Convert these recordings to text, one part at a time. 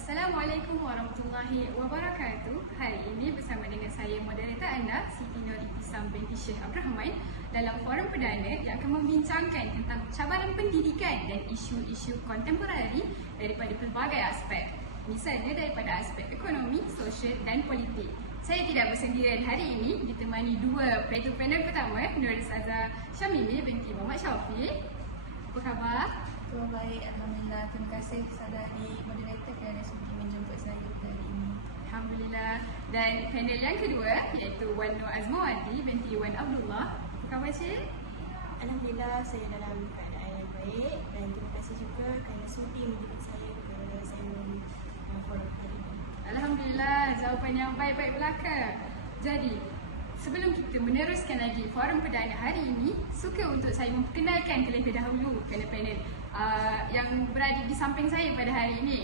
Assalamualaikum warahmatullahi wabarakatuh. Hari ini bersama dengan saya moderator anda Siti Nur Ibtisam binti Syekh Abdul Rahman dalam forum perdana yang akan membincangkan tentang cabaran pendidikan dan isu-isu kontemporari daripada pelbagai aspek. Misalnya daripada aspek ekonomi, sosial dan politik. Saya tidak bersendirian hari ini, ditemani dua panel pertama, Nur Ustazah Syamimi binti Muhammad Syaufiq. Apa khabar? Baik, Alhamdulillah. Terima kasih Sadari moderator kerana sudi menjemput saya hari ini. Alhamdulillah. Dan panel yang kedua iaitu Wan Nur Azmawati binti Wan Abdullah. Apa khabar Cik? Alhamdulillah, saya dalam keadaan yang baik dan terima kasih juga kerana sudi menjemput saya kepada saya forum hari ini. Alhamdulillah, jawapan yang baik-baik belaka. Jadi, sebelum kita meneruskan lagi forum perdana hari ini, suka untuk saya memperkenalkan terlebih dahulu panel-panel yang berada di samping saya pada hari ini.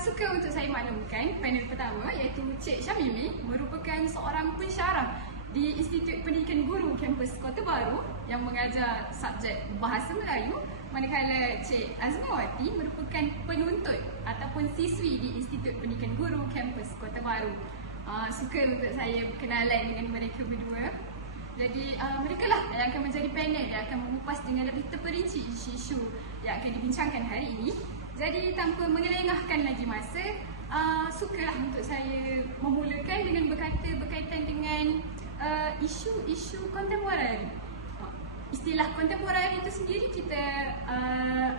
Suka untuk saya maklumkan panel pertama iaitu Cik Syamimi merupakan seorang pensyarah di Institut Pendidikan Guru Kampus Kota Baru yang mengajar subjek Bahasa Melayu, manakala Cik Azmawati merupakan penuntut ataupun siswi di Institut Pendidikan Guru Kampus Kota Baru. Suka untuk saya berkenalan dengan mereka berdua. Jadi mereka lah yang akan menjadi panel yang akan mengupas dengan lebih terperinci isu-isu yang akan dibincangkan hari ini. Jadi tanpa mengelengahkan lagi masa, sukalah untuk saya memulakan dengan berkaitan dengan isu-isu kontemporari. Istilah kontemporari itu sendiri kita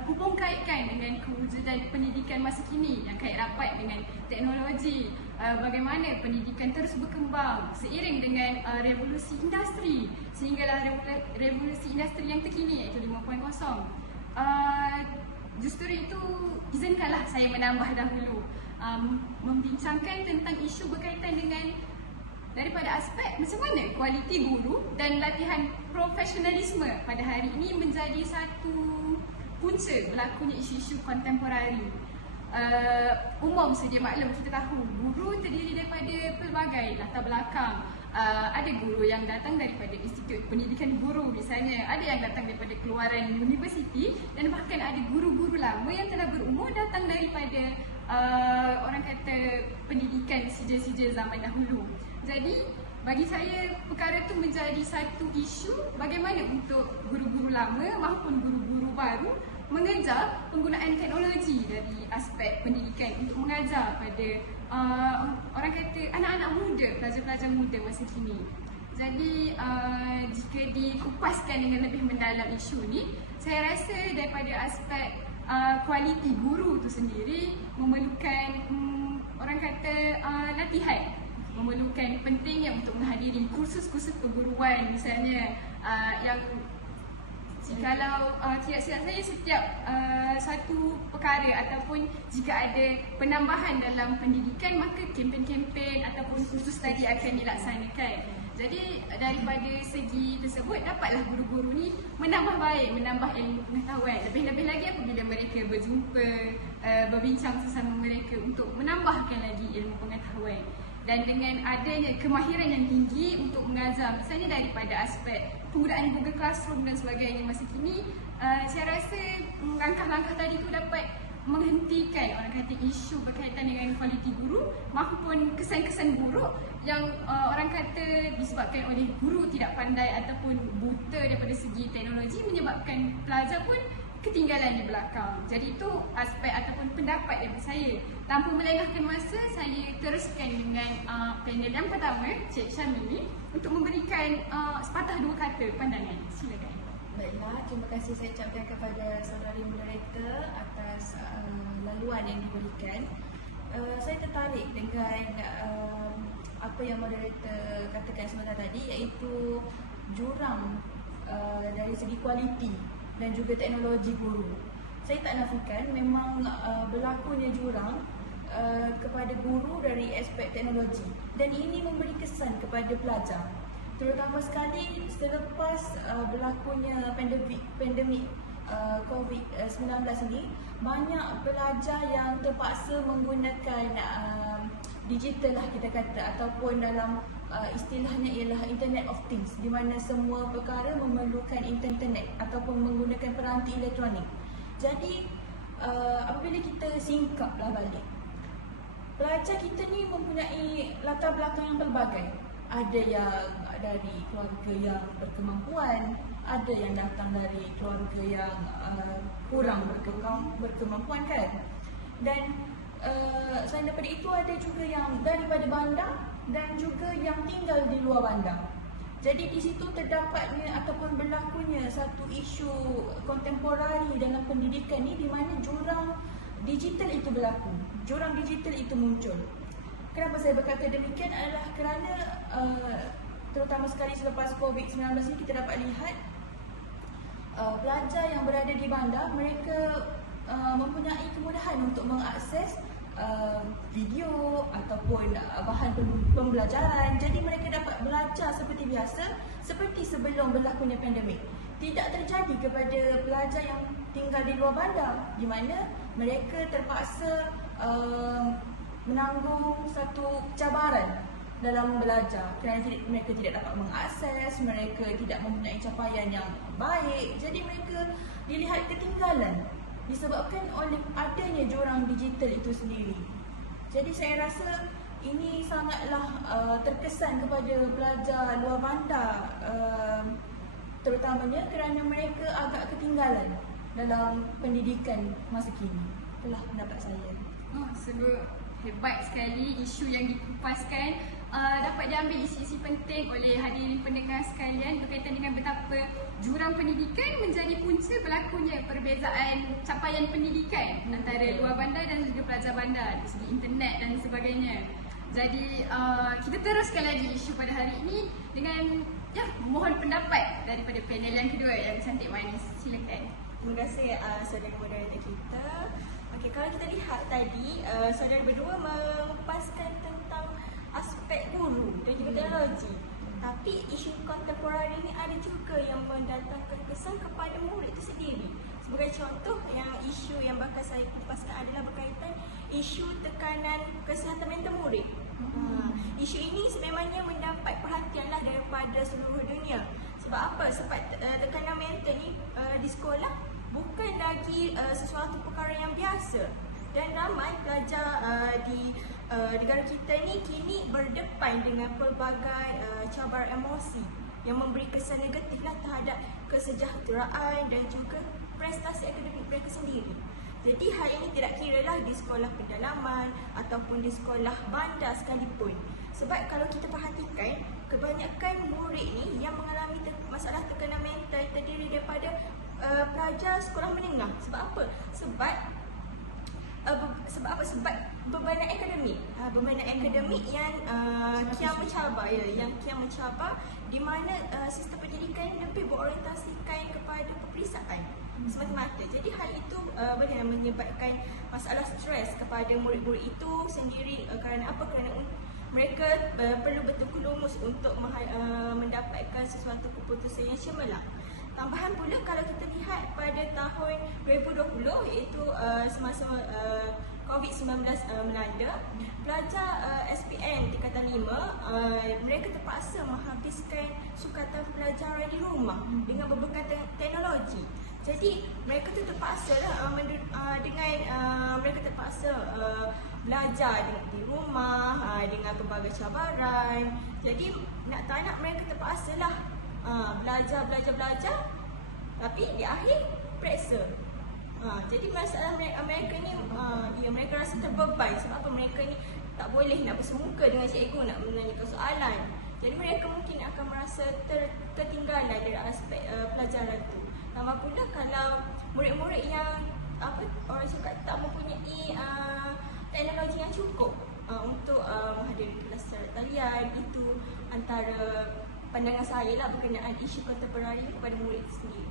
hubung kaitkan dengan kewujudan pendidikan masa kini yang kait rapat dengan teknologi, bagaimana pendidikan terus berkembang seiring dengan revolusi industri sehinggalah revolusi industri yang terkini iaitu 5.0. Justru itu izinkanlah saya menambah dahulu membincangkan tentang isu berkaitan dengan daripada aspek macam mana kualiti guru dan latihan profesionalisme pada hari ini menjadi satu punca berlakunya isu-isu kontemporari. Umum sedia maklum kita tahu guru terdiri daripada pelbagai latar belakang. Ada guru yang datang daripada Institut Pendidikan Guru misalnya, ada yang datang daripada keluaran universiti dan bahkan ada guru-guru lama yang telah berumur datang daripada orang kata pendidikan sijil-sijil zaman dahulu. Jadi bagi saya perkara itu menjadi satu isu bagaimana untuk guru-guru lama maupun guru-guru baru mengejar penggunaan teknologi dari aspek pendidikan untuk mengajar pada orang kata anak-anak muda, pelajar-pelajar muda masa kini. Jadi jika dikupaskan dengan lebih mendalam isu ni, saya rasa daripada aspek kualiti guru tu sendiri memerlukan orang kata latihan, memerlukan pentingnya untuk menghadiri kursus-kursus keguruan misalnya yang jikalau tidak silap saya setiap satu perkara ataupun jika ada penambahan dalam pendidikan maka kempen-kempen ataupun kursus tadi akan dilaksanakan. Jadi daripada segi tersebut dapatlah guru-guru ni menambah baik, menambah ilmu pengetahuan. Lebih-lebih lagi apabila mereka berjumpa, berbincang sesama mereka untuk menambahkan lagi ilmu pengetahuan. Dan dengan adanya kemahiran yang tinggi untuk mengajar, misalnya daripada aspek penggunaan Google Classroom dan sebagainya masa kini, saya rasa langkah-langkah tadi itu dapat menghentikan orang kata isu berkaitan dengan kualiti guru maupun kesan-kesan buruk yang orang kata disebabkan oleh guru tidak pandai ataupun buta daripada segi teknologi menyebabkan pelajar pun ketinggalan di belakang. Jadi itu aspek ataupun pendapat daripada saya. Tanpa melengahkan masa, saya teruskan dengan panel yang pertama, Cik Syamini, untuk memberikan sepatah dua kata pandangan. Silakan. Baiklah, terima kasih saya ucapkan kepada saudari moderator atas laluan yang diberikan. Saya tertarik dengan apa yang moderator katakan sebentar tadi, iaitu jurang dari segi kualiti dan juga teknologi guru. Saya tak nafikan memang berlakunya jurang kepada guru dari aspek teknologi, dan ini memberi kesan kepada pelajar, terutama sekali selepas berlakunya pandemik COVID-19 ini. Banyak pelajar yang terpaksa menggunakan digital lah kita kata, ataupun dalam istilahnya ialah Internet of Things, di mana semua perkara memerlukan internet ataupun menggunakan peranti elektronik. Jadi apabila kita singkaplah balik, pelajar kita ni mempunyai latar belakang yang pelbagai. Ada yang dari keluarga yang berkemampuan, ada yang datang dari keluarga yang kurang berkemampuan kan. Dan selain daripada itu, ada juga yang daripada bandar dan juga yang tinggal di luar bandar. Jadi di situ terdapatnya ataupun berlakunya satu isu kontemporari dalam pendidikan ni, di mana jurang digital itu berlaku, jurang digital itu muncul. Kenapa saya berkata demikian adalah kerana terutama sekali selepas COVID-19 ni, kita dapat lihat pelajar yang berada di bandar, mereka mempunyai kemudahan untuk mengakses video ataupun bahan pembelajaran. Jadi mereka dapat belajar seperti biasa, seperti sebelum berlakunya pandemik. Tidak terjadi kepada pelajar yang tinggal di luar bandar, di mana mereka terpaksa menanggung satu cabaran dalam belajar kerana mereka tidak dapat mengakses, mereka tidak mempunyai capaian yang baik. Jadi mereka dilihat ketinggalan disebabkan oleh adanya jurang digital itu sendiri. Jadi saya rasa ini sangatlah terkesan kepada pelajar luar bandar, terutamanya kerana mereka agak ketinggalan dalam pendidikan masa kini. Itulah pendapat saya. Sungguh hebat sekali isu yang dikupaskan. Dapat diambil isi-isi penting oleh hadirin pendengar sekalian berkaitan dengan betapa jurang pendidikan menjadi punca berlakunya perbezaan capaian pendidikan antara luar bandar dan juga pelajar bandar dari segi internet dan sebagainya. Jadi kita teruskan lagi isu pada hari ini dengan mohon pendapat daripada panel yang kedua yang cantik manis. Silakan. Terima kasih saudara moderator kita. Okey, kalau kita lihat tadi saudara berdua mengupaskan tentang aspek guru dan juga teknologi. Tapi isu kontemporari ini ada juga yang mendatangkan kesan kepada murid itu sendiri. Sebagai contoh, yang isu yang bakal saya kupaskan adalah berkaitan isu tekanan kesihatan mental murid. Isu ini sememangnya mendapat perhatian lah daripada seluruh dunia. Sebab apa? Sebab tekanan mental ni di sekolah bukan lagi sesuatu perkara yang biasa. Dan ramai pelajar di negara kita ni kini berdepan dengan pelbagai cabaran emosi yang memberi kesan negatif lah terhadap kesejahteraan dan juga prestasi akademik mereka sendiri. Jadi hal ini tidak kira lah di sekolah pendalaman ataupun di sekolah bandar sekalipun. Sebab kalau kita perhatikan, kebanyakan murid ni yang mengalami masalah tekanan mental terdiri daripada pelajar sekolah menengah. Sebab apa? Sebab bebanan akademik. Bebanan akademik yang kian mencabar, yang kian mencabar, di mana sistem pendidikan lebih berorientasikan kepada peperiksaan semata-mata. Jadi hal itu boleh menyebabkan masalah stres kepada murid-murid itu sendiri. Kerana apa? Kerana mereka perlu betul-betul lumus untuk mendapatkan sesuatu keputusan yang cemerlang. Tambahan pula, kalau kita lihat pada tahun 2020, iaitu semasa COVID-19 melanda, pelajar SPM tingkatan 5 mereka terpaksa menghabiskan sukatan pelajaran di rumah dengan berbagai teknologi. Jadi mereka tu terpaksa dengan mereka terpaksa belajar di rumah dengan pelbagai cabaran. Jadi nak tak nak mereka terpaksa lah belajar, tapi di akhir periksa. Jadi masalah mereka ni mereka rasa terbeban sebab apa mereka ni tak boleh nak bersungka dengan cikgu nak menanyakan soalan. Jadi mereka mungkin akan merasa ketinggalan dari aspek pelajaran tu. Tambah pula kalau murid-murid yang orang cakap tak mempunyai teknologi yang cukup untuk menghadiri kelas secara talian, itu antara pandangan saya lah berkenaan isu kontemporari kepada murid sendiri.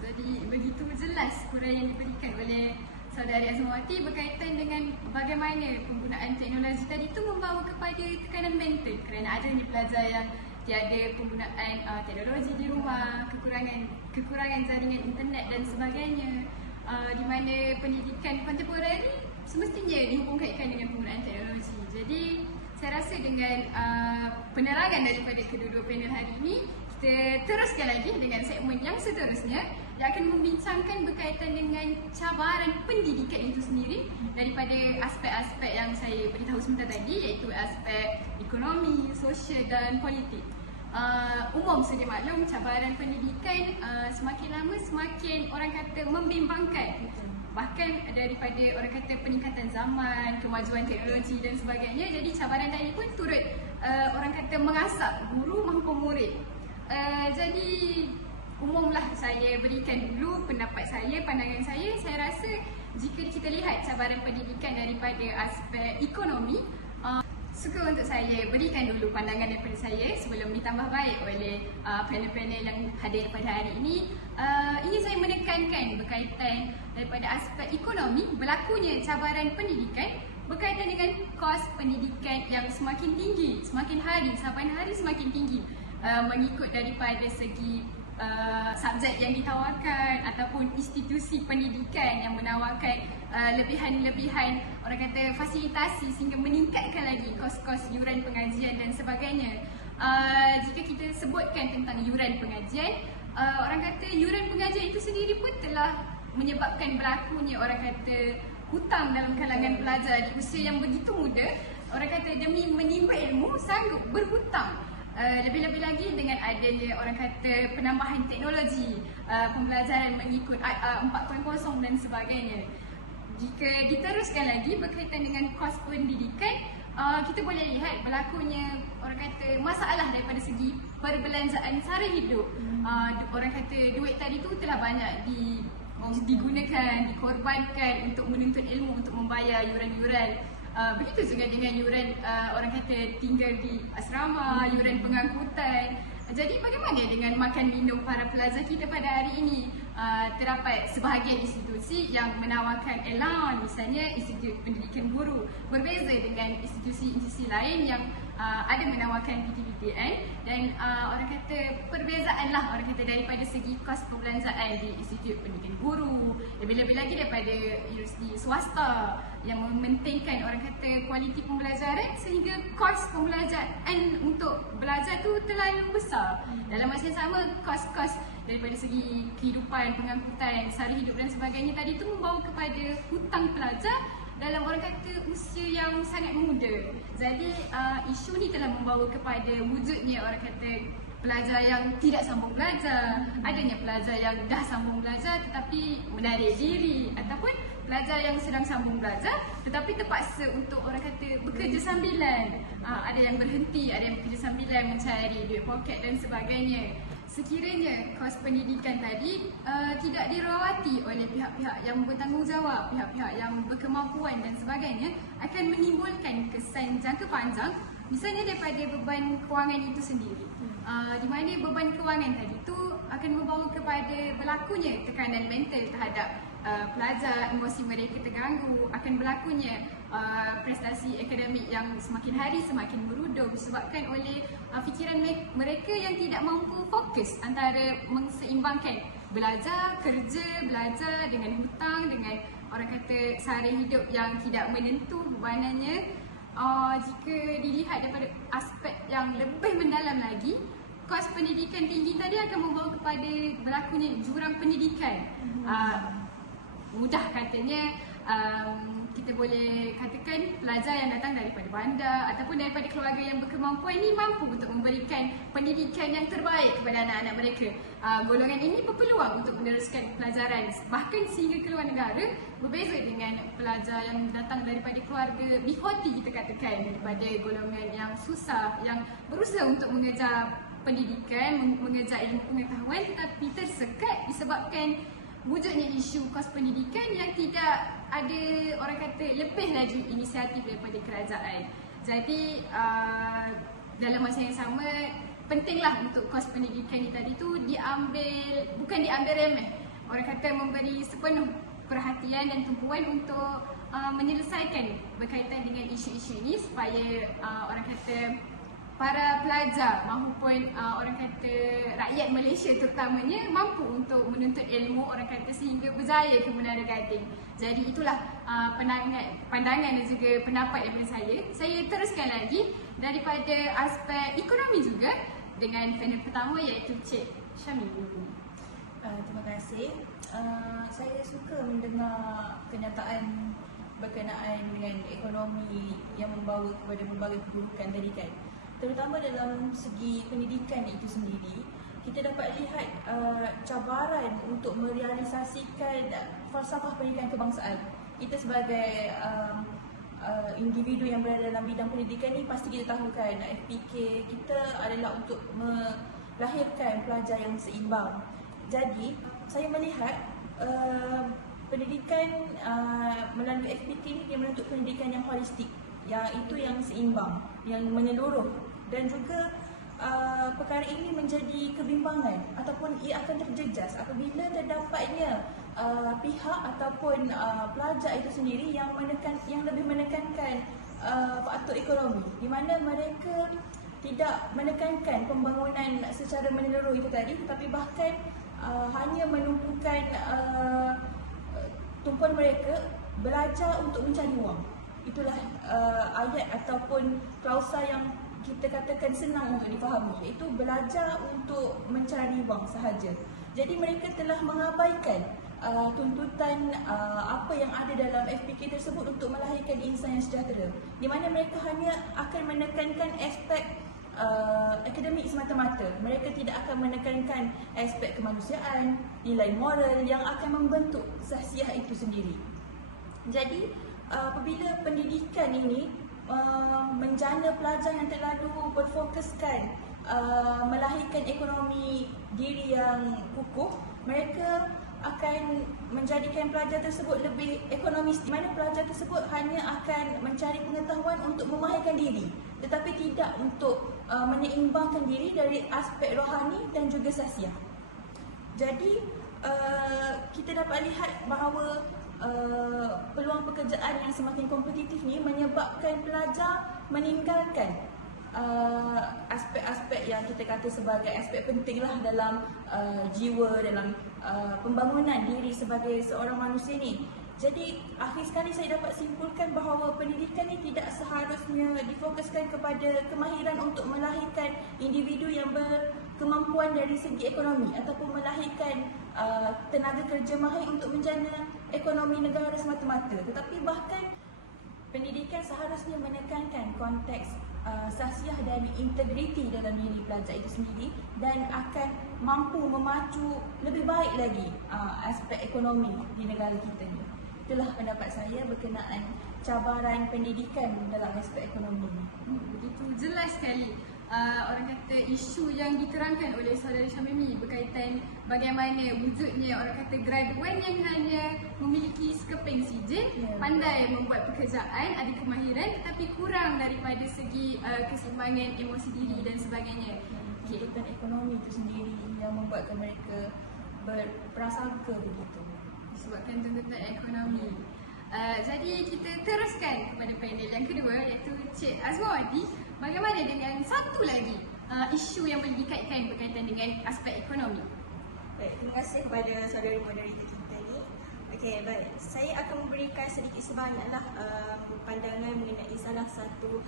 Jadi begitu jelas kurang yang diberikan oleh Saudari Azmawati berkaitan dengan bagaimana penggunaan teknologi tadi itu membawa kepada tekanan mental kerana adanya pelajar yang tiada penggunaan teknologi di rumah, kekurangan jaringan internet dan sebagainya, di mana pendidikan kontemporari semestinya dihubungkan dengan penggunaan teknologi. Jadi saya rasa dengan penerangan daripada kedua-dua panel hari ini, kita teruskan lagi dengan segmen yang seterusnya yang akan membincangkan berkaitan dengan cabaran pendidikan itu sendiri daripada aspek-aspek yang saya beritahu sebentar tadi, iaitu aspek ekonomi, sosial dan politik. Umum sedia maklum, cabaran pendidikan semakin lama semakin orang kata membimbangkan. Bahkan daripada orang kata peningkatan zaman, kemajuan teknologi dan sebagainya, jadi cabaran tadi pun turut orang kata mengasap guru maupun murid. Jadi umumlah saya berikan dulu pendapat saya, pandangan saya. Saya rasa jika kita lihat cabaran pendidikan daripada aspek ekonomi, suka untuk saya berikan dulu pandangan daripada saya sebelum ditambah baik oleh panel-panel yang hadir pada hari ini. Ingin saya menekankan berkaitan daripada aspek ekonomi, berlakunya cabaran pendidikan berkaitan dengan kos pendidikan yang semakin tinggi, semakin hari, saban hari semakin tinggi, mengikut daripada segi subjek yang ditawarkan ataupun institusi pendidikan yang menawarkan lebihan-lebihan orang kata fasilitasi sehingga meningkatkan lagi kos-kos yuran pengajian dan sebagainya. Jika kita sebutkan tentang yuran pengajian, orang kata yuran pengajian itu sendiri pun telah menyebabkan berlakunya orang kata hutang dalam kalangan pelajar di usia yang begitu muda. Orang kata demi menimba ilmu sanggup berhutang. Lebih-lebih lagi dengan adanya orang kata penambahan teknologi, pembelajaran mengikut 4.0 dan sebagainya. Jika diteruskan lagi berkaitan dengan kos pendidikan, kita boleh lihat berlakunya orang kata masalah daripada segi perbelanjaan sara hidup. Orang kata duit tadi tu telah banyak digunakan, dikorbankan untuk menuntut ilmu, untuk membayar yuran-yuran. Begitu juga dengan yuran orang kata tinggal di asrama, yuran pengangkutan. Jadi bagaimana dengan makan minum para pelajar kita pada hari ini? Terdapat sebahagian institusi yang menawarkan allowance, misalnya Institut Pendidikan Guru, berbeza dengan institusi-institusi lain yang ada menawarkan PTPTN, dan orang kata perbezaan lah orang kata daripada segi kos perbelanjaan di Institut Pendidikan Guru, lebih-lebih lagi daripada universiti swasta yang mementingkan orang kata kualiti pembelajaran sehingga kos pembelajaran untuk belajar tu terlalu besar. Dalam masa yang sama, kos-kos daripada segi kehidupan, pengangkutan, sara hidup dan sebagainya tadi tu membawa kepada hutang pelajar dalam orang kata usia yang sangat muda. Jadi isu ni telah membawa kepada wujudnya orang kata pelajar yang tidak sambung belajar, adanya pelajar yang dah sambung belajar tetapi menarik diri, ataupun pelajar yang sedang sambung belajar tetapi terpaksa untuk orang kata bekerja sambilan. Ada yang berhenti, ada yang bekerja sambilan mencari duit poket dan sebagainya. Sekiranya kos pendidikan tadi tidak dirawati oleh pihak-pihak yang bertanggungjawab, pihak-pihak yang berkemampuan dan sebagainya, akan menimbulkan kesan jangka panjang misalnya daripada beban kewangan itu sendiri. Di mana beban kewangan tadi itu akan membawa kepada berlakunya tekanan mental terhadap pelajar, emosi mereka terganggu, akan berlakunya prestasi akademik yang semakin hari semakin merudup disebabkan oleh fikiran mereka yang tidak mampu fokus antara menseimbangkan belajar, kerja, belajar dengan hutang, dengan orang kata sara hidup yang tidak menentu bebanannya. Jika dilihat daripada aspek yang lebih mendalam lagi, kos pendidikan tinggi tadi akan membawa kepada berlakunya jurang pendidikan. Mudah katanya kita boleh katakan pelajar yang datang daripada bandar ataupun daripada keluarga yang berkemampuan ni mampu untuk memberikan pendidikan yang terbaik kepada anak-anak mereka. Golongan ini berpeluang untuk meneruskan pelajaran bahkan sehingga ke luar negara, berbeza dengan pelajar yang datang daripada keluarga bihoti kita katakan, daripada golongan yang susah, yang berusaha untuk mengejar pendidikan, mengejar ilmu pengetahuan tetapi tersekat disebabkan wujudnya isu kos pendidikan yang tidak ada, orang kata, lebih lagi inisiatif daripada kerajaan. Jadi dalam masa yang sama pentinglah untuk kos pendidikan ni tadi tu bukan diambil remeh. Orang kata memberi sepenuh perhatian dan tumpuan untuk menyelesaikan berkaitan dengan isu-isu ini supaya orang kata para pelajar maupun orang kata rakyat Malaysia terutamanya mampu untuk menuntut ilmu, orang kata, sehingga berjaya ke menara gading. Jadi itulah pandangan dan juga pendapat daripada saya. Saya teruskan lagi daripada aspek ekonomi juga dengan panel pertama iaitu Cik Syamil. Terima kasih. Saya suka mendengar kenyataan berkenaan dengan ekonomi yang membawa kepada pelbagai keburukan tadi kan. Terutama dalam segi pendidikan itu sendiri, kita dapat lihat cabaran untuk merealisasikan falsafah pendidikan kebangsaan. Kita sebagai individu yang berada dalam bidang pendidikan ni pasti kita tahu kan, FPK kita adalah untuk melahirkan pelajar yang seimbang. Jadi saya melihat pendidikan melalui FPK ni dia menuntut pendidikan yang holistik, yang itu yang seimbang, yang menyeluruh, dan juga perkara ini menjadi kebimbangan ataupun ia akan terjejas apabila terdapatnya pihak ataupun pelajar itu sendiri yang lebih menekankan faktor ekonomi, di mana mereka tidak menekankan pembangunan secara menyeluruh itu tadi, tetapi bahkan hanya menumpukan tumpuan mereka belajar untuk mencari wang. Itulah ayat ataupun klausa yang kita katakan senang untuk difahami, iaitu belajar untuk mencari wang sahaja. Jadi mereka telah mengabaikan tuntutan apa yang ada dalam FPK tersebut untuk melahirkan insan yang sejahtera, di mana mereka hanya akan menekankan aspek akademik semata-mata. Mereka tidak akan menekankan aspek kemanusiaan, nilai moral yang akan membentuk sahsiah itu sendiri. Jadi apabila pendidikan ini menjana pelajar yang terlalu berfokuskan melahirkan ekonomi diri yang kukuh, mereka akan menjadikan pelajar tersebut lebih ekonomis, di mana pelajar tersebut hanya akan mencari pengetahuan untuk memahirkan diri, tetapi tidak untuk menyeimbangkan diri dari aspek rohani dan juga sahsiah. Jadi kita dapat lihat bahawa peluang pekerjaan yang semakin kompetitif ni menyebabkan pelajar meninggalkan aspek-aspek yang kita kata sebagai aspek penting lah dalam jiwa, dalam pembangunan diri sebagai seorang manusia ni. Jadi akhir sekali saya dapat simpulkan bahawa pendidikan ni tidak seharusnya difokuskan kepada kemahiran untuk melahirkan individu yang berkemampuan dari segi ekonomi ataupun melahirkan tenaga kerja mahir untuk menjana ekonomi negara semata-mata, tetapi bahkan pendidikan seharusnya menekankan konteks sahsiah dan integriti dalam diri pelajar itu sendiri, dan akan mampu memacu lebih baik lagi aspek ekonomi di negara kita ni. Itulah pendapat saya berkenaan cabaran pendidikan dalam aspek ekonomi. Begitu jelas sekali orang kata isu yang diterangkan oleh saudara Syamimi berkaitan bagaimana wujudnya orang kata graduan yang hanya memiliki sekeping sijil, pandai membuat pekerjaan, ada kemahiran tetapi kurang daripada segi keseimbangan emosi diri dan sebagainya. Kehidupan ekonomi itu sendiri yang membuatkan mereka berprasangka begitu. Disebabkan tuntutan ekonomi. Jadi kita teruskan kepada panel yang kedua iaitu Cik Azwawati. Bagaimana dengan satu lagi isu yang boleh dikaitkan berkaitan dengan aspek ekonomi? Baik, terima kasih kepada saudara moderator kita ni. Okey, baik. Saya akan memberikan sedikit sebanyaklah pandangan mengenai salah satu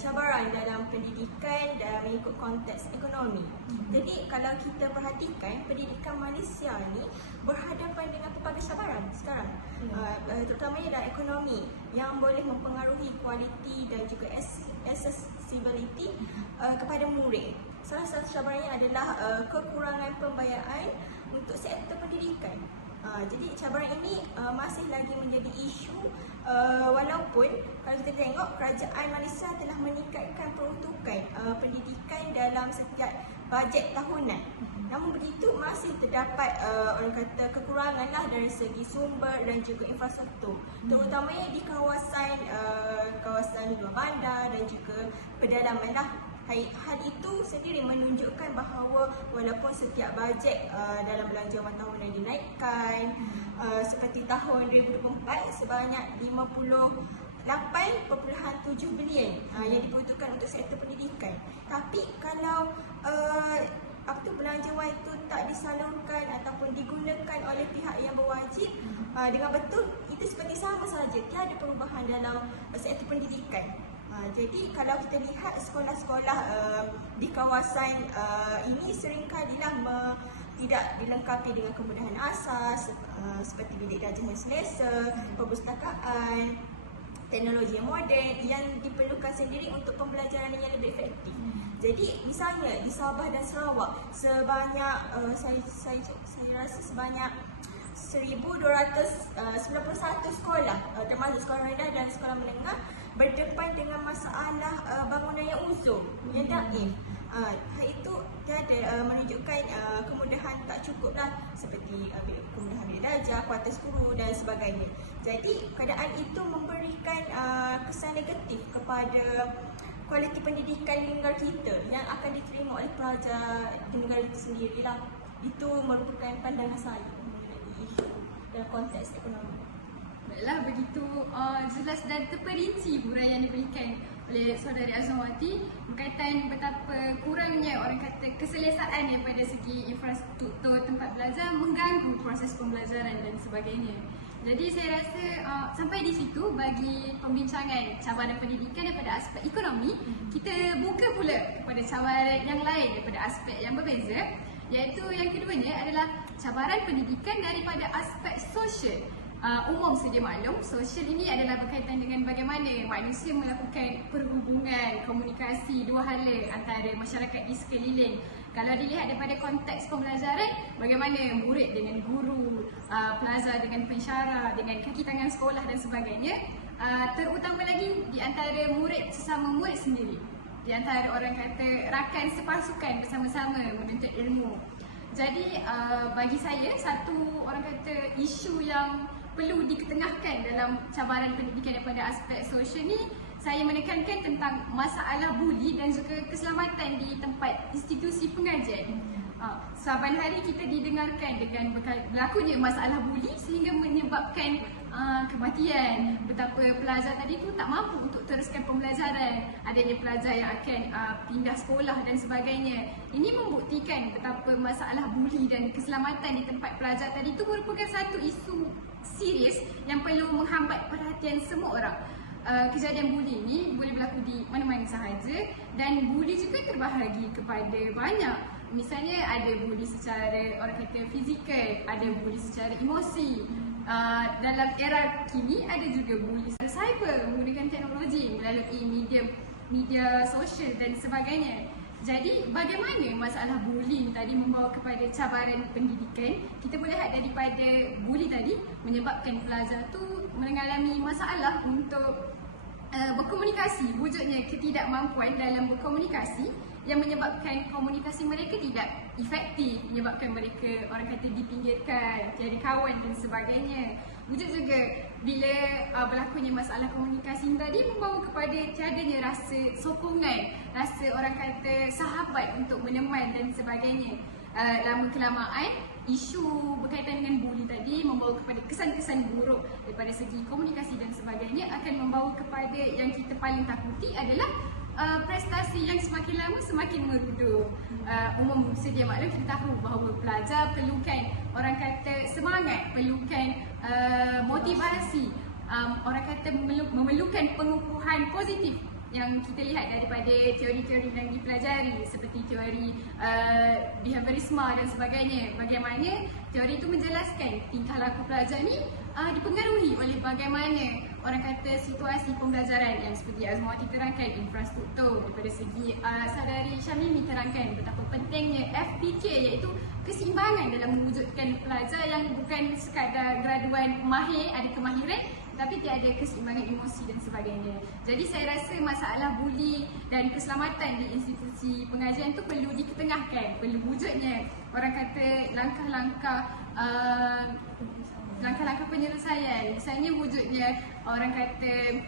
cabaran dalam pendidikan dan mengikut konteks ekonomi. Jadi kalau kita perhatikan, pendidikan Malaysia ni berhadapan dengan pelbagai cabaran sekarang. Terutamanya dalam ekonomi yang boleh mempengaruhi kualiti dan juga accessibility kepada murid. Salah satu cabarannya adalah kekurangan pembiayaan untuk sektor pendidikan. Jadi cabaran ini masih lagi menjadi isu walaupun kalau kita tengok kerajaan Malaysia telah meningkatkan peruntukan pendidikan dalam setiap bajet tahunan. Namun begitu masih terdapat orang kata kekurangan lah dari segi sumber dan juga infrastruktur, terutamanya di kawasan luar bandar dan juga pedalaman lah. Hal itu sendiri menunjukkan bahawa walaupun setiap bajet dalam belanjawan tahunan dinaikkan, seperti tahun 2024 sebanyak 58.7 bilion yang dibutuhkan untuk sektor pendidikan. Tapi kalau belanjawan itu tak disalurkan ataupun digunakan oleh pihak yang berwajib dengan betul, itu seperti sama saja, tiada perubahan dalam sektor pendidikan. Jadi kalau kita lihat sekolah-sekolah di kawasan ini seringkalilah tidak dilengkapi dengan kemudahan asas seperti bilik darjah yang selesa, perpustakaan, teknologi yang moden yang diperlukan sendiri untuk pembelajaran yang lebih efektif. Jadi misalnya di Sabah dan Sarawak sebanyak saya rasa sebanyak 1,291 sekolah termasuk sekolah rendah dan sekolah menengah berdepan dengan masalah bangunan yang uzur, yang daif. Hal itu tiada menunjukkan kemudahan tak cukup lah, seperti kemudahan bilik darjah, kuartus guru dan sebagainya. Jadi keadaan itu memberikan kesan negatif kepada kualiti pendidikan di negara kita yang akan diterima oleh pelajar di negara itu sendirilah. Itu merupakan pandangan saya mengenai isu dalam konteks ekonomi. Baiklah, begitu jelas dan terperinci huraian yang diberikan oleh saudari Azwati berkaitan betapa kurangnya orang kata keselesaan daripada segi infrastruktur tempat belajar mengganggu proses pembelajaran dan sebagainya. Jadi saya rasa sampai di situ bagi pembincangan cabaran pendidikan daripada aspek ekonomi, kita buka pula kepada cabaran yang lain daripada aspek yang berbeza, iaitu yang keduanya adalah cabaran pendidikan daripada aspek sosial. Umum sedia maklum, sosial ini adalah berkaitan dengan bagaimana manusia melakukan perhubungan, komunikasi dua hala antara masyarakat di sekeliling. Kalau dilihat daripada konteks pembelajaran, bagaimana murid dengan guru, pelajar dengan pensyarah, dengan kaki tangan sekolah dan sebagainya. Terutama lagi di antara murid sesama murid sendiri, di antara orang kata rakan sepasukan bersama-sama menuntut ilmu. Jadi bagi saya satu orang kata isu yang perlu diketengahkan dalam cabaran pendidikan daripada aspek sosial ni, saya menekankan tentang masalah buli dan juga keselamatan di tempat institusi pengajian. Saban hari kita didengarkan dengan berlakunya masalah buli sehingga menyebabkan kematian. Betapa pelajar tadi tu tak mampu untuk teruskan pembelajaran, adanya pelajar yang akan pindah sekolah dan sebagainya. Ini membuktikan betapa masalah buli dan keselamatan di tempat pelajar tadi tu merupakan satu isu serius yang perlu menghambat perhatian semua orang. Kejadian buli ni boleh berlaku di mana-mana sahaja dan buli juga terbahagi kepada banyak. Misalnya ada buli secara orang kata fizikal, ada buli secara emosi. Dalam era kini ada juga buli secara cyber menggunakan teknologi melalui media sosial dan sebagainya. Jadi bagaimana masalah bullying tadi membawa kepada cabaran pendidikan? Kita boleh lihat daripada bully tadi menyebabkan pelajar tu mengalami masalah untuk berkomunikasi, wujudnya ketidakmampuan dalam berkomunikasi yang menyebabkan komunikasi mereka tidak efektif, menyebabkan mereka orang kata dipinggirkan, tiada kawan dan sebagainya. Wujud juga bila berlakunya masalah komunikasi tadi membawa kepada tiadanya rasa sokongan, rasa orang kata sahabat untuk meneman dan sebagainya. Lama kelamaan isu berkaitan dengan buli tadi membawa kepada kesan-kesan buruk daripada segi komunikasi dan sebagainya, akan membawa kepada yang kita paling takuti adalah prestasi yang semakin lama semakin meredup. Umum sedia maklum kita tahu bahawa pelajar perlukan orang kata semangat, perlukan motivasi, orang kata memerlukan pengukuhan positif yang kita lihat daripada teori-teori yang dipelajari seperti teori behaviorisme dan sebagainya. Bagaimana teori itu menjelaskan tingkah laku pelajar ni dipengaruhi oleh bagaimana orang kata situasi pembelajaran yang seperti Azmawati terangkan, infrastruktur daripada segi saudari Syamimi terangkan betapa pentingnya FPK iaitu keseimbangan dalam mewujudkan pelajar yang bukan sekadar graduan mahir, ada kemahiran tapi tiada keseimbangan emosi dan sebagainya. Jadi saya rasa masalah buli dan keselamatan di institusi pengajian tu perlu diketengahkan, perlu wujudnya orang kata langkah-langkah penyelesaian. Misalnya wujudnya orang kata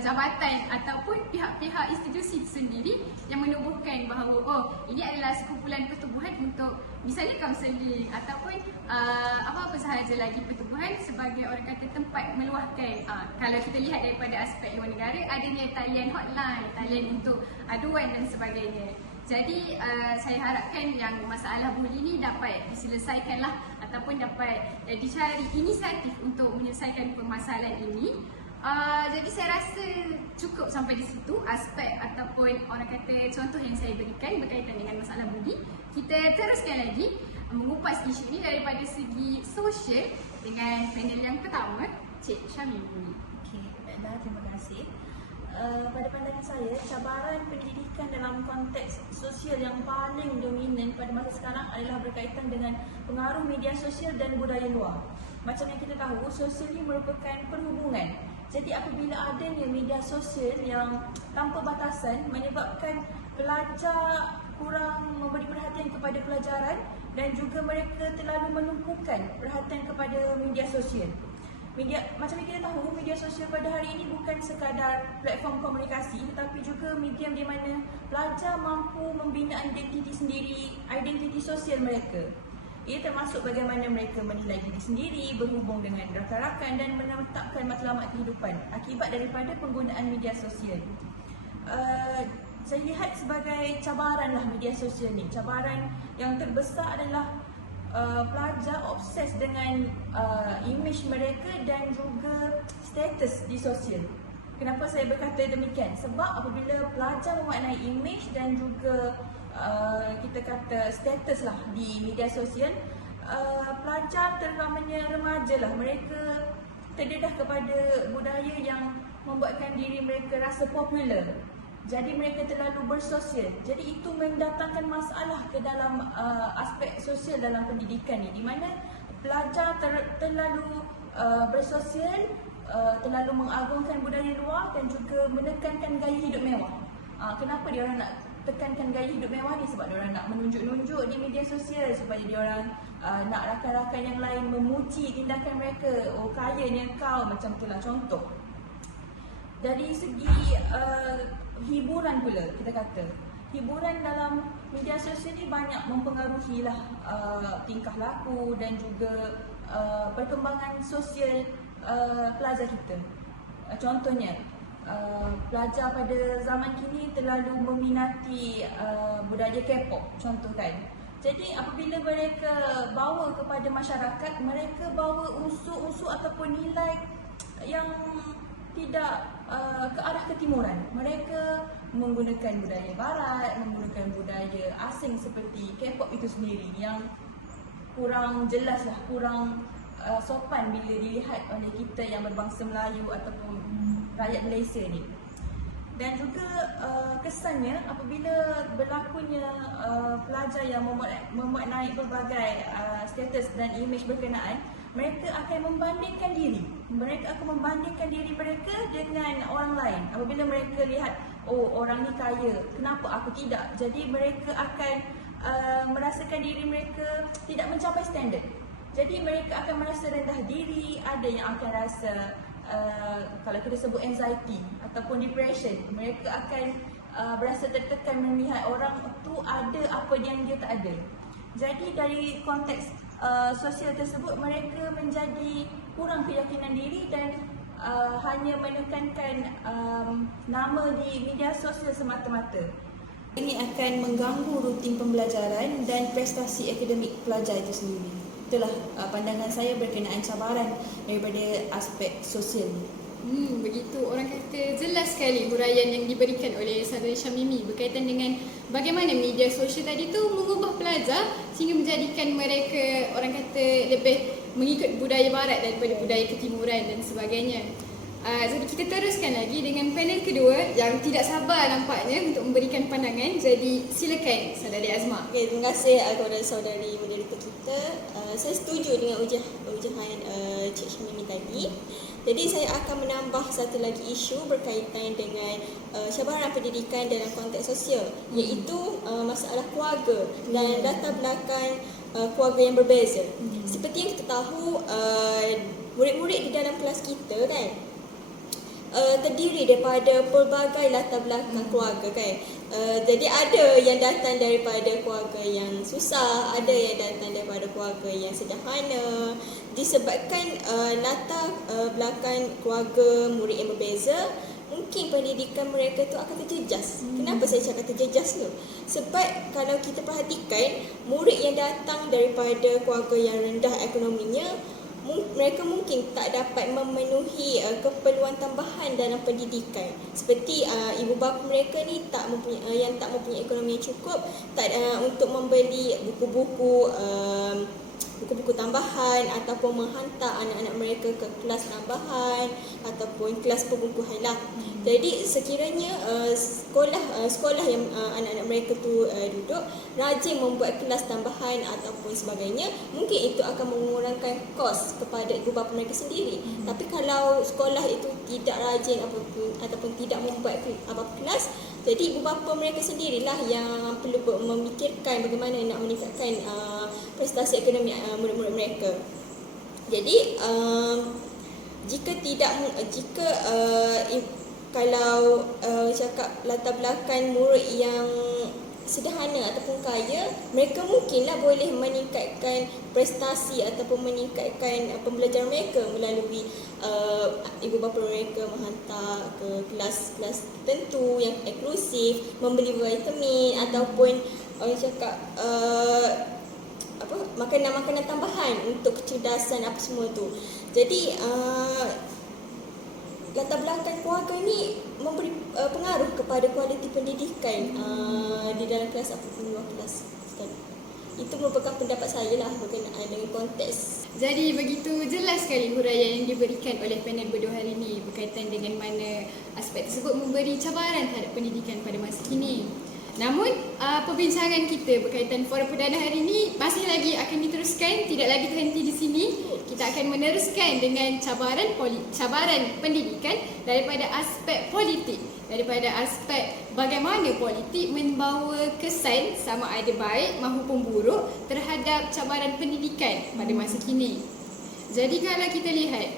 jabatan ataupun pihak-pihak institusi sendiri yang menubuhkan bahawa ini adalah sekumpulan pertubuhan untuk misalnya kaunseling ataupun apa-apa sahaja lagi pertubuhan sebagai orang kata tempat meluahkan. Kalau kita lihat daripada aspek luar negara, adanya talian hotline, talian untuk aduan dan sebagainya. Jadi saya harapkan yang masalah buli ni dapat diselesaikanlah ataupun dapat dicari inisiatif untuk menyelesaikan permasalahan ini. Jadi saya rasa cukup sampai di situ aspek ataupun orang kata contoh yang saya berikan berkaitan dengan masalah budi. Kita teruskan lagi mengupas isu ini daripada segi sosial dengan panel yang pertama, Cik Syamimi. Okey, baiklah, terima kasih. Pada pandangan saya, cabaran pendidikan dalam konteks sosial yang paling dominan pada masa sekarang adalah berkaitan dengan pengaruh media sosial dan budaya luar. Macam yang kita tahu, sosial ini merupakan perhubungan. Jadi apabila adanya media sosial yang tanpa batasan menyebabkan pelajar kurang memberi perhatian kepada pelajaran dan juga mereka terlalu menumpukan perhatian kepada media sosial. Macam yang kita tahu, media sosial pada hari ini bukan sekadar platform komunikasi tetapi juga medium di mana pelajar mampu membina identiti sendiri, identiti sosial mereka. Ia termasuk bagaimana mereka menilai diri sendiri, berhubung dengan rakan-rakan dan menetapkan matlamat kehidupan akibat daripada penggunaan media sosial. Saya lihat sebagai cabaranlah media sosial ni. Cabaran yang terbesar adalah pelajar obses dengan imej mereka dan juga status di sosial. Kenapa saya berkata demikian? Sebab apabila pelajar memaknai imej dan juga kita kata status lah di media sosial, pelajar terutamanya remaja lah, mereka terdedah kepada budaya yang membuatkan diri mereka rasa popular. Jadi mereka terlalu bersosial. Jadi itu mendatangkan masalah ke dalam aspek sosial dalam pendidikan ni, di mana pelajar terlalu bersosial, terlalu mengagungkan budaya luar dan juga menekankan gaya hidup mewah. Kenapa dia orang nak tekankan gaya hidup mewah ni? Sebab dia orang nak menunjuk-nunjuk di media sosial supaya dia orang nak rakan-rakan yang lain memuji tindakan mereka. Oh, kayanya kau, macam itulah contoh. Dari segi hiburan pula, kita kata hiburan dalam media sosial ni banyak mempengaruhi lah tingkah laku dan juga perkembangan sosial pelajar kita. Contohnya, pelajar pada zaman kini terlalu meminati budaya K-pop, contoh kan. Jadi apabila mereka bawa kepada masyarakat, mereka bawa unsur-unsur ataupun nilai yang tidak ke arah ketimuran. Mereka menggunakan budaya barat, menggunakan budaya asing seperti K-pop itu sendiri yang kurang jelas lah, kurang sopan bila dilihat oleh kita yang berbangsa Melayu ataupun rakyat Malaysia ni. Dan juga kesannya apabila berlakunya pelajar yang memaknai berbagai status dan imej berkenaan, mereka akan membandingkan diri. Mereka akan membandingkan diri mereka dengan orang lain. Apabila mereka lihat, oh orang ni kaya, kenapa aku tidak? Jadi mereka akan merasakan diri mereka tidak mencapai standard. Jadi mereka akan merasa rendah diri, ada yang akan rasa kalau kita sebut anxiety ataupun depression. Mereka akan berasa tertekan melihat orang tu ada apa yang dia tak ada. Jadi dari konteks sosial tersebut, mereka menjadi kurang keyakinan diri dan hanya menekankan nama di media sosial semata-mata. Ini akan mengganggu rutin pembelajaran dan prestasi akademik pelajar itu sendiri. Itulah pandangan saya berkenaan cabaran daripada aspek sosial ni. Begitu, orang kata jelas sekali huraian yang diberikan oleh saudara Syamimi berkaitan dengan bagaimana media sosial tadi tu mengubah pelajar sehingga menjadikan mereka, orang kata, lebih mengikut budaya barat daripada budaya ketimuran dan sebagainya. Jadi kita teruskan lagi dengan panel kedua yang tidak sabar nampaknya untuk memberikan pandangan. Jadi silakan saudari Azma. Okay, terima kasih kepada saudari moderator kita. Saya setuju dengan ujahan Cik Syamimi tadi. Jadi saya akan menambah satu lagi isu berkaitan dengan cabaran pendidikan dalam konteks sosial, iaitu masalah keluarga dan latar belakang keluarga yang berbeza. Seperti yang kita tahu, murid-murid di dalam kelas kita kan terdiri daripada pelbagai latar belakang keluarga kan. Jadi ada yang datang daripada keluarga yang susah, ada yang datang daripada keluarga yang sederhana. Disebabkan latar belakang keluarga murid yang berbeza, mungkin pendidikan mereka tu akan terjejas. Kenapa saya cakap terjejas tu? Sebab kalau kita perhatikan, murid yang datang daripada keluarga yang rendah ekonominya, mereka mungkin tak dapat memenuhi keperluan tambahan dalam pendidikan. Seperti ibu bapa mereka ni tak mempunyai ekonomi yang cukup untuk membeli buku-buku tambahan ataupun menghantar anak-anak mereka ke kelas tambahan ataupun kelas pembungkuhan lah. Jadi sekiranya sekolah yang anak-anak mereka tu duduk rajin membuat kelas tambahan ataupun sebagainya, mungkin itu akan mengurangkan kos kepada ibu bapa mereka sendiri. Tapi kalau sekolah itu tidak rajin ataupun tidak membuat apa-apa kelas, jadi ibu bapa mereka sendirilah yang perlu memikirkan bagaimana nak meningkatkan prestasi akademik murid-murid mereka. Jadi kalau cakap latar belakang murid yang sederhana ataupun kaya, mereka mungkinlah boleh meningkatkan prestasi ataupun meningkatkan pembelajaran mereka melalui ibu bapa mereka menghantar ke kelas-kelas tertentu yang eksklusif, membeli vitamin ataupun cakap makanan-makanan tambahan untuk kecerdasan apa semua tu. Jadi latar belakang keluarga ni memberi pengaruh kepada kualiti pendidikan di dalam kelas ataupun luar kelas sekali. Itu merupakan pendapat saya lah berkenaan dengan konteks. Jadi begitu jelas sekali huraian yang diberikan oleh panel berdua hari ini berkaitan dengan mana aspek tersebut memberi cabaran terhadap pendidikan pada masa kini. Namun perbincangan kita berkaitan forum perdana hari ini masih lagi akan diteruskan, tidak lagi terhenti di sini. Kita akan meneruskan dengan cabaran pendidikan daripada aspek politik, daripada aspek bagaimana politik membawa kesan sama ada baik maupun buruk terhadap cabaran pendidikan pada masa kini. Jadi kalau kita lihat,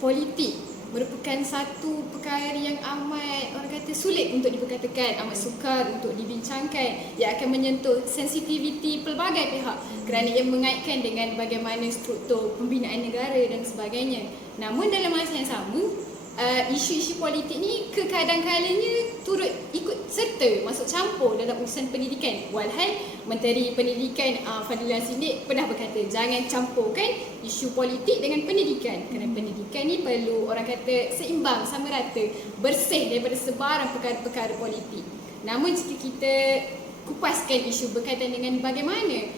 politik merupakan satu perkara yang amat, orang kata, sulit untuk diperkatakan, amat sukar untuk dibincangkan, yang akan menyentuh sensitiviti pelbagai pihak kerana ia mengaitkan dengan bagaimana struktur pembinaan negara dan sebagainya. Namun dalam masa yang sama, isu-isu politik ni kadang-kadangnya turut ikut serta masuk campur dalam urusan pendidikan. Walhal Menteri Pendidikan Fadilah Siddiq pernah berkata jangan campurkan isu politik dengan pendidikan, kerana pendidikan ni perlu, orang kata, seimbang, sama rata, bersih daripada sebarang perkara-perkara politik. Namun jika kita kupaskan isu berkaitan dengan bagaimana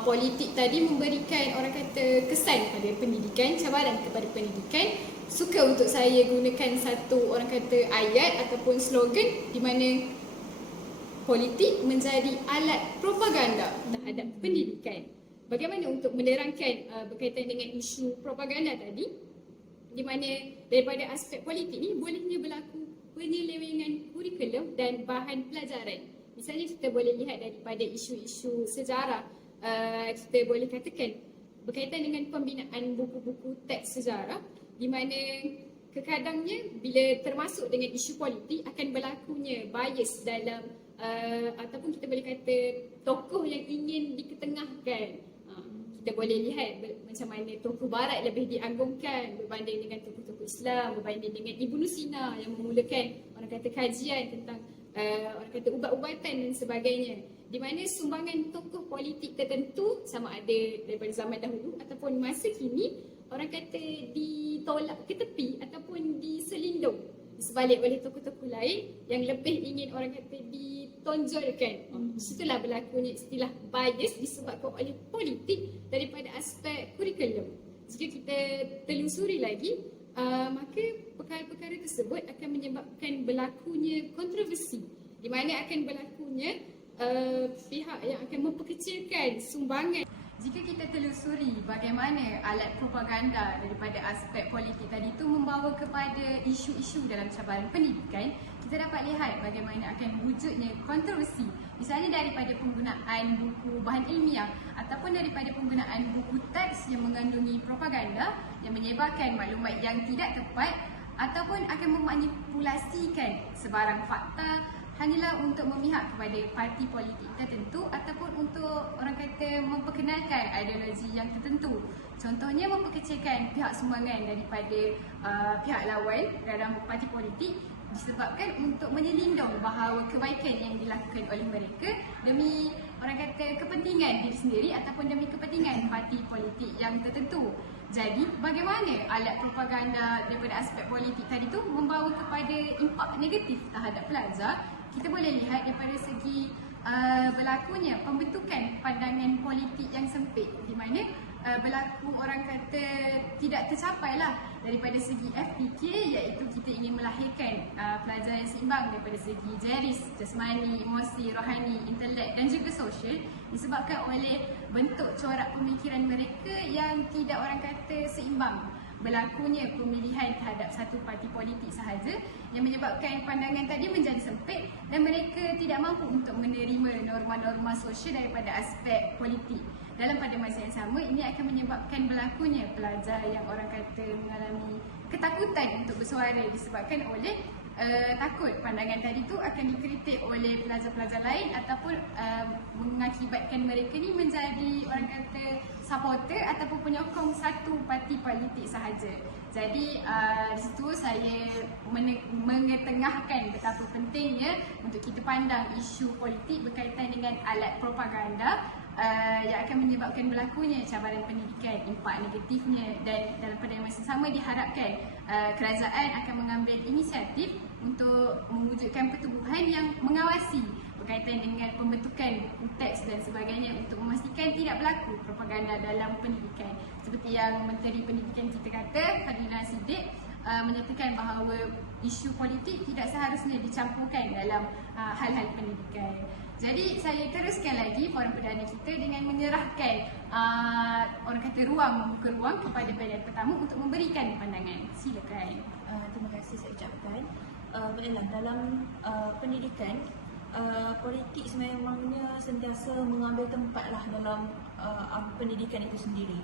politik tadi memberikan, orang kata, kesan pada pendidikan, cabaran kepada pendidikan, suka untuk saya gunakan satu, orang kata, ayat ataupun slogan di mana politik menjadi alat propaganda terhadap pendidikan. Bagaimana untuk menerangkan berkaitan dengan isu propaganda tadi, di mana daripada aspek politik ni bolehnya berlaku penyelewengan kurikulum dan bahan pelajaran. Misalnya kita boleh lihat daripada isu-isu sejarah, kita boleh katakan berkaitan dengan pembinaan buku-buku teks sejarah, di mana kekadangnya bila termasuk dengan isu politik akan berlakunya bias dalam ataupun kita boleh kata tokoh yang ingin diketengahkan. Kita kita boleh lihat macam mana tokoh barat lebih diagungkan berbanding dengan tokoh-tokoh Islam, berbanding dengan Ibnu Sina yang memulakan orang kata kajian tentang orang kata ubat-ubatan dan sebagainya, di mana sumbangan tokoh politik tertentu sama ada daripada zaman dahulu ataupun masa kini orang kata ditolak ke tepi ataupun diselindung sebalik oleh tokoh-tokoh lain yang lebih ingin orang kata ditonjolkan. Situlah berlakunya istilah bias disebabkan oleh politik daripada aspek kurikulum. Jika kita telusuri lagi, maka perkara-perkara tersebut akan menyebabkan berlakunya kontroversi, di mana akan berlakunya pihak yang akan memperkecilkan sumbangan. Jika kita telusuri bagaimana alat propaganda daripada aspek politik tadi itu membawa kepada isu-isu dalam cabaran pendidikan, kita dapat lihat bagaimana akan wujudnya kontroversi, misalnya daripada penggunaan buku bahan ilmiah ataupun daripada penggunaan buku teks yang mengandungi propaganda yang menyebarkan maklumat yang tidak tepat ataupun akan memanipulasikan sebarang fakta hanyalah untuk memihak kepada parti politik tertentu ataupun untuk orang kata memperkenalkan ideologi yang tertentu. Contohnya memperkecilkan pihak sumbangan daripada pihak lawan dalam parti politik disebabkan untuk menyelindung bahawa kebaikan yang dilakukan oleh mereka demi orang kata kepentingan diri sendiri ataupun demi kepentingan parti politik yang tertentu. Jadi bagaimana alat propaganda daripada aspek politik tadi tu membawa kepada impak negatif terhadap pelajar? Kita boleh lihat daripada segi berlakunya pembentukan pandangan politik yang sempit, di mana berlaku orang kata tidak tercapailah daripada segi FPK, iaitu kita ingin melahirkan pelajar yang seimbang daripada segi jeris, jasmani, emosi, rohani, intelek dan juga sosial, disebabkan oleh bentuk corak pemikiran mereka yang tidak orang kata seimbang. Berlakunya pemilihan terhadap satu parti politik sahaja yang menyebabkan pandangan tadi menjadi sempit dan mereka tidak mampu untuk menerima norma-norma sosial daripada aspek politik. Dalam pada masa yang sama, ini akan menyebabkan berlakunya pelajar yang orang kata mengalami ketakutan untuk bersuara disebabkan oleh takut pandangan tadi tu akan dikritik oleh pelajar-pelajar lain ataupun mengakibatkan mereka ni menjadi orang kata supporter ataupun penyokong satu parti politik sahaja. Jadi di situ saya mengetengahkan betapa pentingnya untuk kita pandang isu politik berkaitan dengan alat propaganda yang akan menyebabkan berlakunya cabaran pendidikan, impak negatifnya, dan dalam pada masa sama diharapkan kerajaan akan mengambil inisiatif untuk mewujudkan pertubuhan yang mengawasi berkaitan dengan pembentukan teks dan sebagainya untuk memastikan tidak berlaku propaganda dalam pendidikan. Seperti yang Menteri Pendidikan kita kata, Fadlina Siddiq, menyatakan bahawa isu politik tidak seharusnya dicampurkan dalam hal-hal pendidikan. Jadi saya teruskan lagi forum perdana kita dengan menyerahkan orang kata ruang membuka ruang kepada panel pertama untuk memberikan pandangan. Silakan. Terima kasih saya ucapkan. Baiklah, dalam pendidikan, politik sememangnya sentiasa mengambil tempatlah dalam pendidikan itu sendiri.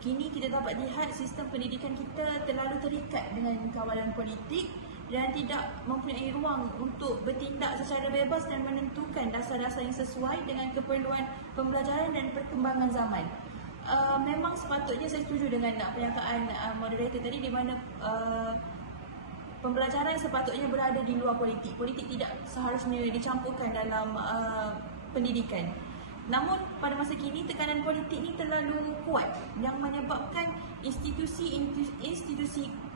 Kini kita dapat lihat sistem pendidikan kita terlalu terikat dengan kawalan politik dan tidak mempunyai ruang untuk bertindak secara bebas dan menentukan dasar-dasar yang sesuai dengan keperluan pembelajaran dan perkembangan zaman. Memang sepatutnya saya setuju dengan pernyataan moderator tadi, di mana pembelajaran sepatutnya berada di luar politik. Politik tidak seharusnya dicampurkan dalam pendidikan. Namun pada masa kini tekanan politik ni terlalu kuat yang menyebabkan institusi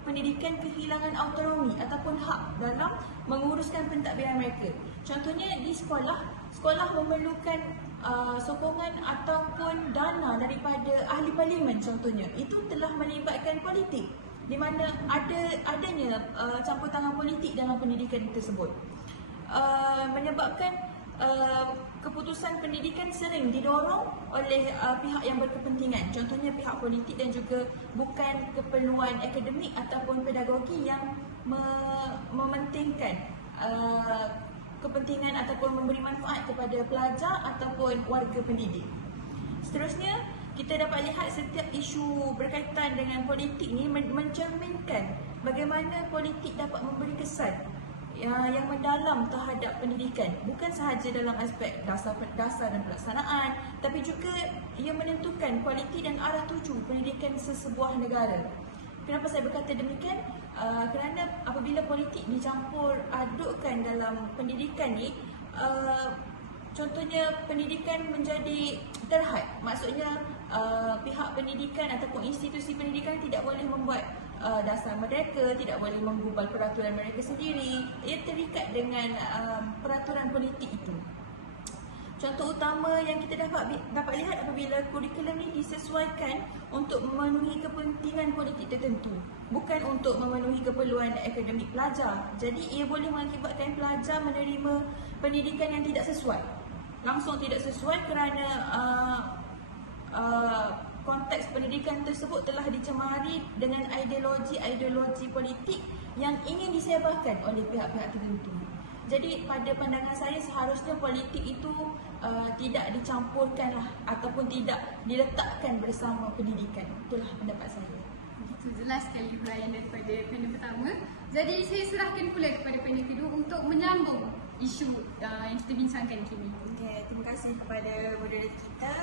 pendidikan kehilangan autonomi ataupun hak dalam menguruskan pentadbiran mereka. Contohnya di sekolah memerlukan sokongan ataupun dana daripada ahli parlimen contohnya. Itu telah melibatkan politik, di mana adanya campur tangan politik dalam pendidikan tersebut. Menyebabkan keputusan pendidikan sering didorong oleh pihak yang berkepentingan, contohnya pihak politik, dan juga bukan keperluan akademik ataupun pedagogi yang mementingkan kepentingan ataupun memberi manfaat kepada pelajar ataupun warga pendidik. Seterusnya, kita dapat lihat setiap isu berkaitan dengan politik ni mencerminkan bagaimana politik dapat memberi kesan yang mendalam terhadap pendidikan, bukan sahaja dalam aspek dasar dan pelaksanaan, tapi juga ia menentukan kualiti dan arah tuju pendidikan sesebuah negara. Kenapa saya berkata demikian? Kerana apabila politik dicampur adukkan dalam pendidikan ni, contohnya pendidikan menjadi terhad. Maksudnya pihak pendidikan ataupun institusi pendidikan tidak boleh membuat dasar mereka, tidak boleh menggubal peraturan mereka sendiri. Ia terikat dengan peraturan politik itu. Contoh utama yang kita dapat lihat apabila kurikulum ini disesuaikan untuk memenuhi kepentingan politik tertentu, bukan untuk memenuhi keperluan akademik pelajar. Jadi ia boleh mengakibatkan pelajar menerima pendidikan yang tidak sesuai. Langsung tidak sesuai kerana konteks pendidikan tersebut telah dicemari dengan ideologi politik yang ingin disebarkan oleh pihak-pihak tertentu. Jadi pada pandangan saya seharusnya politik itu tidak dicampurkanlah ataupun tidak diletakkan bersama pendidikan. Itulah pendapat saya. Begitu jelas sekali huraian daripada panel pertama. Jadi saya serahkan pula kepada panel kedua untuk menyambung isu yang kita bincangkan kini. Okay, terima kasih kepada moderator kita.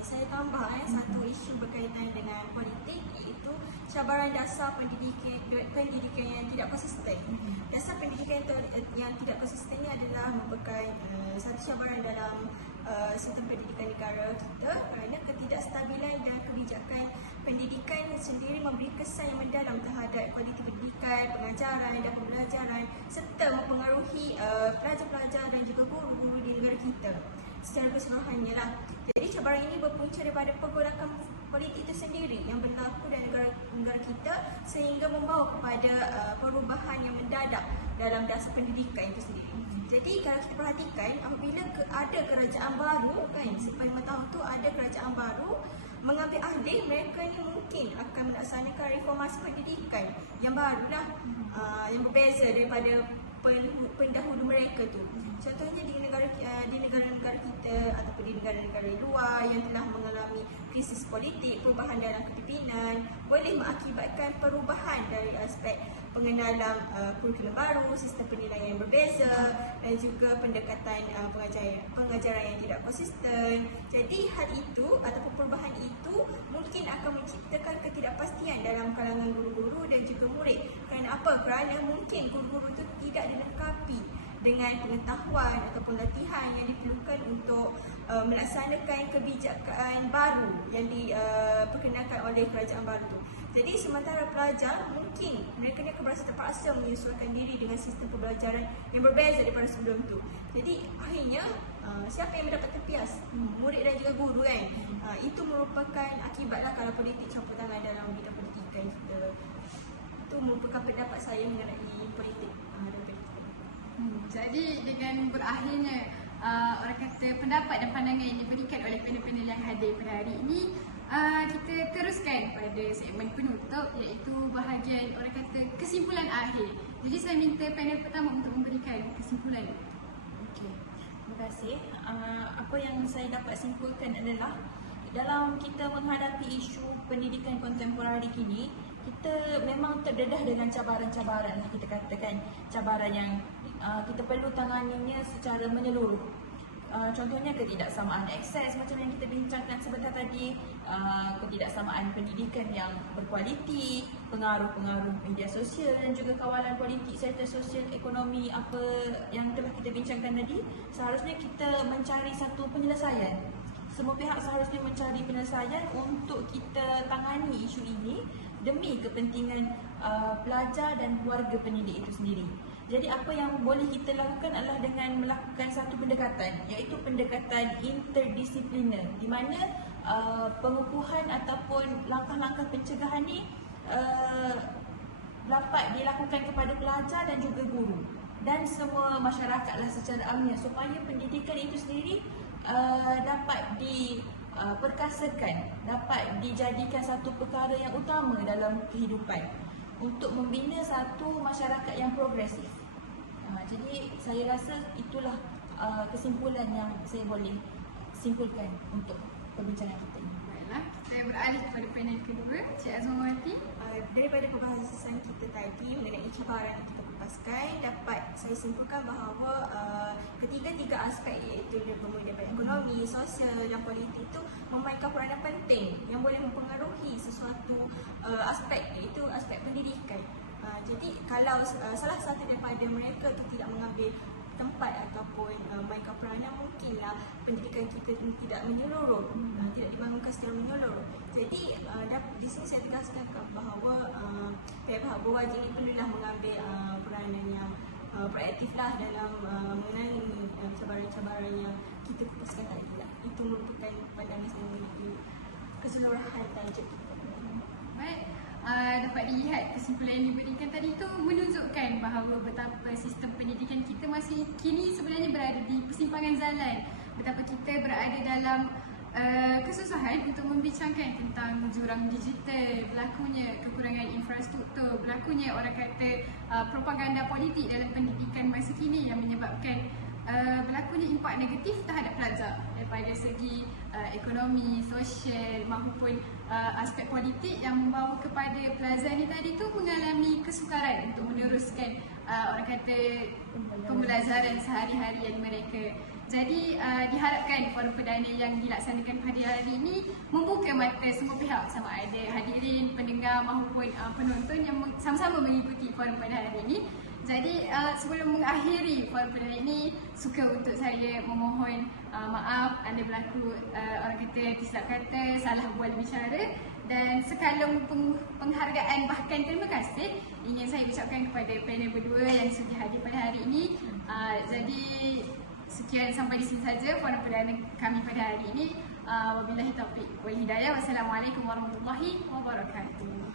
Saya tambah satu isu berkaitan dengan politik, iaitu cabaran dasar pendidikan yang tidak konsisten. Dasar pendidikan yang tidak konsisten ini adalah merupakan satu cabaran dalam sistem pendidikan negara kita, kerana ketidakstabilan dan kebijakan pendidikan sendiri memberi kesan yang mendalam terhadap kualiti pendidikan, pengajaran dan pembelajaran, serta mempengaruhi pelajar-pelajar dan juga guru-guru di negara kita secara keseluruhannya lah. Jadi cabaran ini berpunca daripada pergolakan politik itu sendiri yang berlaku dalam negara kita, sehingga membawa kepada perubahan yang mendadak dalam dasar pendidikan itu sendiri. Jadi kalau kita perhatikan, apabila ada kerajaan baru kan, siapa yang tahu tu ada kerajaan baru mengambil alih, mereka ni mungkin akan melaksanakan reformasi pendidikan yang barulah, yang berbeza daripada pendahulu mereka tu. Contohnya di negara-negara kita ataupun di negara-negara luar yang telah mengalami krisis politik, perubahan dalam kepimpinan boleh mengakibatkan perubahan dari aspek pengenalan kurikulum baru, sistem penilaian yang berbeza dan juga pendekatan pengajaran yang tidak konsisten. Jadi hal itu ataupun perubahan itu mungkin akan menciptakan ketidakpastian dalam kalangan guru-guru dan juga murid. Kerana apa? Kerana mungkin guru-guru itu tidak dilengkapi dengan pengetahuan ataupun latihan yang diperlukan untuk melaksanakan kebijakan baru yang diperkenalkan oleh kerajaan baru itu. Jadi sementara pelajar mungkin mereka akan berasa terpaksa menyesuaikan diri dengan sistem pembelajaran yang berbeza daripada sebelum itu. Jadi akhirnya siapa yang mendapat terpias? Murid dan juga guru kan. Itu merupakan akibatlah kalau politik campur tangan dalam bidang pendidikan kita. Itu merupakan pendapat saya mengenai politik dan pendidikan. Jadi dengan berakhirnya orang kata pendapat dan pandangan yang diberikan oleh panel-panel yang hadir pada hari ini, kita teruskan pada segmen penutup, iaitu bahagian orang kata kesimpulan akhir. Jadi saya minta panel pertama untuk memberikan kesimpulan. Okey, terima kasih. Apa yang saya dapat simpulkan adalah dalam kita menghadapi isu pendidikan kontemporari kini, kita memang terdedah dengan cabaran-cabaran lah, kita katakan cabaran yang kita perlu tanganinya secara menyeluruh. Contohnya ketidaksamaan akses macam yang kita bincangkan sebentar tadi, ketidaksamaan pendidikan yang berkualiti, pengaruh-pengaruh media sosial dan juga kawalan politik serta sosial ekonomi apa yang telah kita bincangkan tadi. Seharusnya kita mencari satu penyelesaian. Semua pihak seharusnya mencari penyelesaian untuk kita tangani isu ini demi kepentingan pelajar dan keluarga pendidik itu sendiri. Jadi apa yang boleh kita lakukan adalah dengan melakukan satu pendekatan, iaitu pendekatan interdisipliner, di mana pengukuhan ataupun langkah-langkah pencegahan ini dapat dilakukan kepada pelajar dan juga guru dan semua masyarakatlah secara amnya, supaya pendidikan itu sendiri dapat diperkasakan, dapat dijadikan satu perkara yang utama dalam kehidupan untuk membina satu masyarakat yang progresif. Jadi saya rasa itulah kesimpulan yang saya boleh simpulkan untuk perbincangan kita ini. Baiklah, saya beralih kepada panel kedua, Cik Azmawati. Daripada pembahasan kita tadi mengenai cabaran yang kita kupaskan, dapat saya simpulkan bahawa ketiga-tiga aspek iaitu bermula daripada ekonomi, sosial dan politik itu memainkan peranan penting yang boleh mempengaruhi sesuatu aspek, iaitu aspek pendidikan. Jadi kalau salah satu daripada mereka itu tidak mengambil tempat ataupun mainkan peranan, mungkinlah pendidikan kita tidak menyeluruh, tidak dibangunkan secara menyeluruh. Jadi di sini saya tegaskan bahawa pihak berwajib ini perlulah mengambil peranan yang proaktiflah dalam mengenali cabaran-cabaran yang kita kupaskan tadi lah. Itu merupakan pandangan saya mengenai keseluruhan tajuk. Baik, dapat dilihat kesimpulan yang diberikan tadi itu menunjukkan bahawa betapa sistem pendidikan kita masih kini sebenarnya berada di persimpangan jalan. Betapa kita berada dalam kesusahan untuk membincangkan tentang jurang digital, berlakunya kekurangan infrastruktur, berlakunya orang kata propaganda politik dalam pendidikan masa kini yang menyebabkan berlakunya impak negatif terhadap pelajar daripada segi ekonomi, sosial maupun aspek politik yang membawa kepada pelajar ni tadi tu mengalami kesukaran untuk meneruskan orang kata pembelajaran sehari-harian mereka. Jadi diharapkan forum perdana yang dilaksanakan pada hari ini membuka mata semua pihak, sama ada hadirin, pendengar maupun penonton yang sama-sama mengikuti forum pada hari ini. Jadi sebelum mengakhiri forum perdana ini, suka untuk saya memohon maaf anda berlaku orang kata tersilap kata, salah bual bicara, dan sekalung penghargaan bahkan terima kasih ingin saya ucapkan kepada panel berdua yang sudah hadir pada hari ini. Jadi sekian sampai di sini saja forum perdana kami pada hari ini. Wabillahi taufiq wal hidayah. Wassalamualaikum warahmatullahi wabarakatuh.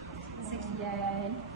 Sekian.